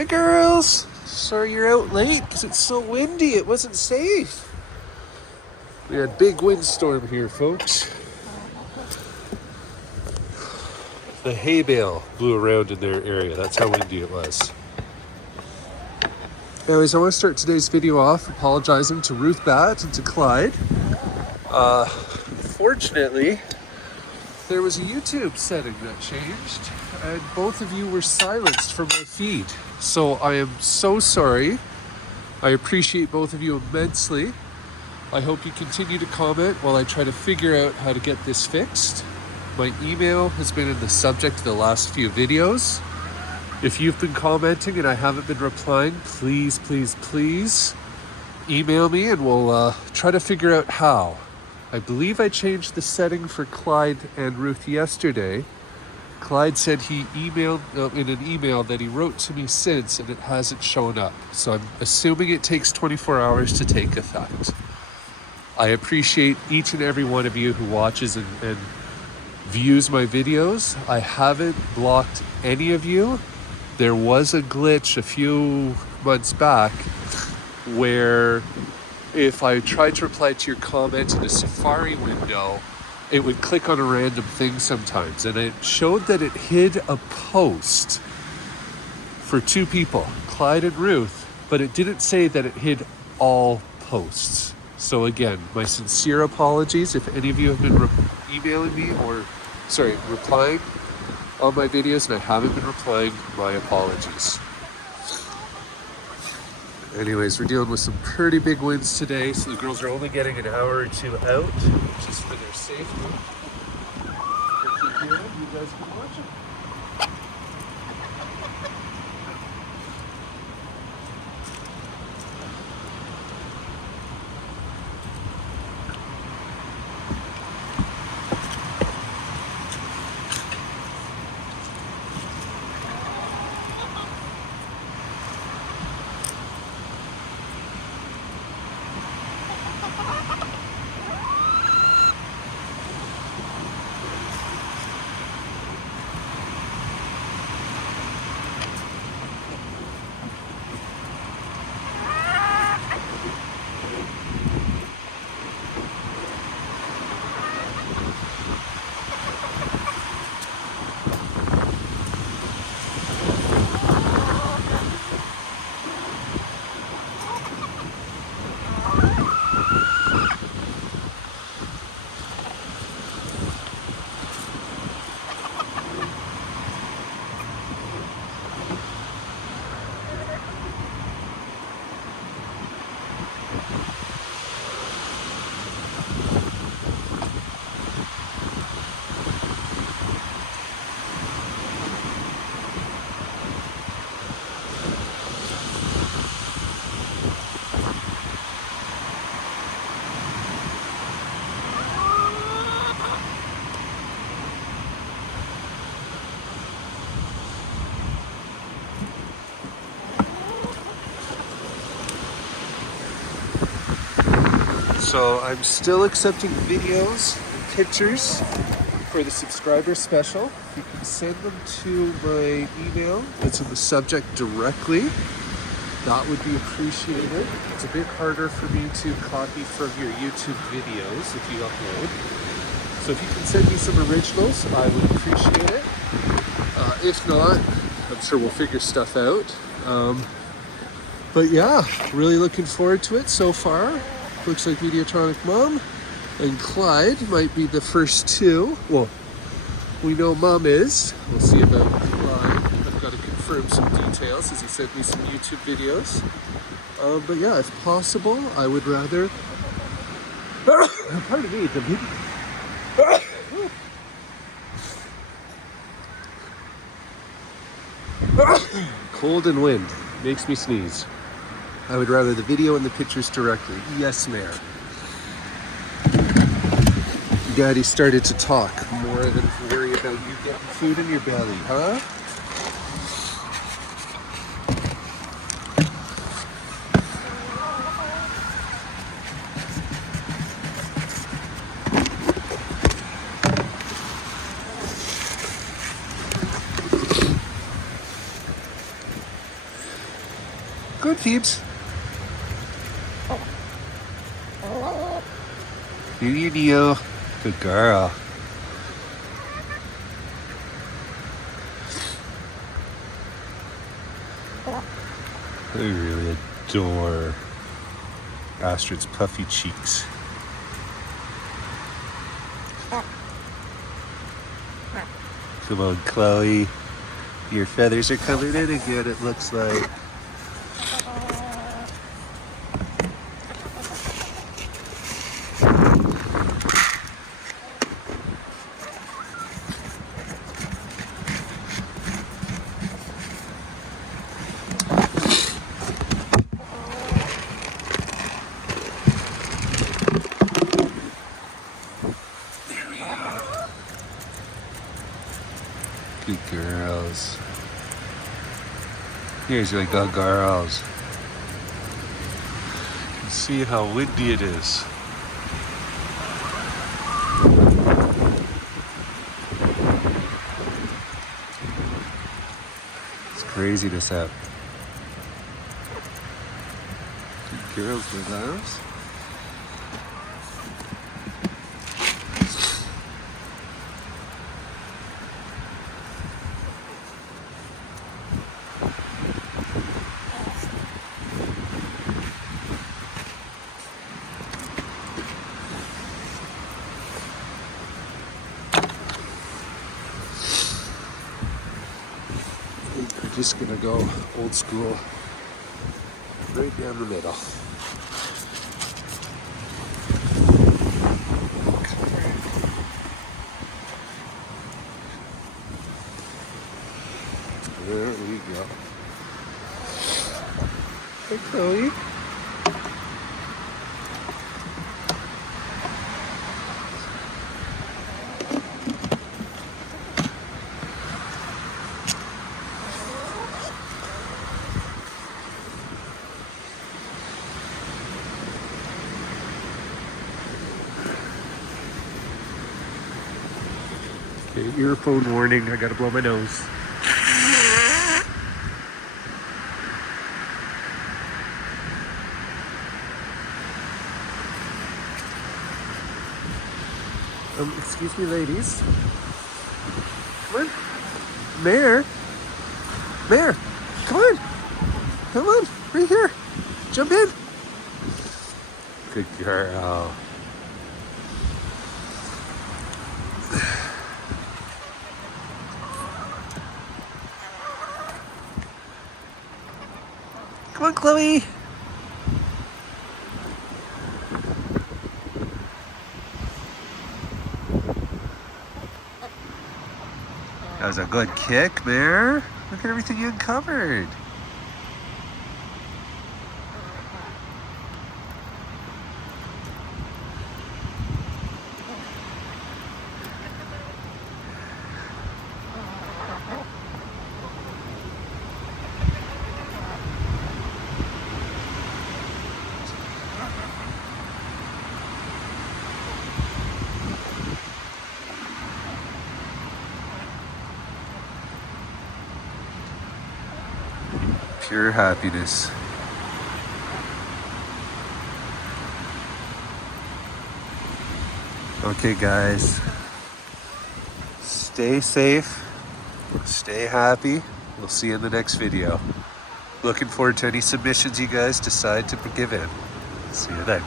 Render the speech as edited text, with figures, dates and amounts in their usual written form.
Hey girls, sorry you're out late because it's so windy. It wasn't safe. We had a big windstorm here, folks. The hay bale blew around in their area. That's how windy it was. Anyways, I want to start today's video off apologizing to Ruth Bat and to Clyde. Fortunately, there was a YouTube setting that changed and both of you were silenced from my feed. So I am so sorry. I appreciate both of you immensely. I hope you continue to comment while I try to figure out how to get this fixed. My email has been in the subject of the last few videos. If you've been commenting and I haven't been replying, please email me and we'll try to figure out how. I believe I changed the setting for Clyde and Ruth yesterday. Clyde said he emailed in an email that he wrote to me since and it hasn't shown up. So I'm assuming it takes 24 hours to take effect. I appreciate each and every one of you who watches and views my videos. I haven't blocked any of you. There was a glitch a few months back where if I tried to reply to your comment in a Safari window, it would click on a random thing sometimes. And it showed that it hid a post for two people, Clyde and Ruth, but it didn't say that it hid all posts. So again, my sincere apologies if any of you have been emailing me or, replying on my videos and I haven't been replying, my apologies. Anyways, we're dealing with some pretty big winds today, so the girls are only getting an hour or two out, just for their safety. If you hear them, you guys can watch them. So I'm still accepting videos and pictures for the subscriber special. You can send them to my email that's in the subject directly. That would be appreciated. It's a bit harder for me to copy from your YouTube videos if you upload. So if you can send me some originals, I would appreciate it. If not, I'm sure we'll figure stuff out. But yeah, really looking forward to it so far. Looks like Mediatronic Mom and Clyde might be the first two. Well, we know Mom is. We'll see about Clyde. I've got to confirm some details as he sent me some YouTube videos. But yeah, if possible, I would rather... Pardon me, cold and wind makes me sneeze. I would rather the video and the pictures directly. Yes, Mayor. Daddy started to talk more than worry about you getting food in your belly, huh? Good, Phoebes. Here you Neo. Good girl. I really adore Astrid's puffy cheeks. Come on, Chloe. Your feathers are coming in again, it looks like. Good girls. Here's your good girls. You can see how windy it is. It's craziness out. Good girls, my loves. We're just gonna go old school, right down the middle. There we go. Hey, Chloe. Okay, earphone warning. I gotta blow my nose. Excuse me, ladies. Come on. Mare. Mare. Come on. Come on. Right here. Jump in. Good girl. Come on, Chloe. That was a good kick, Mare. Look at everything you uncovered. Pure happiness. Okay, guys. Stay safe. Stay happy. We'll see you in the next video. Looking forward to any submissions you guys decide to give in. See you then.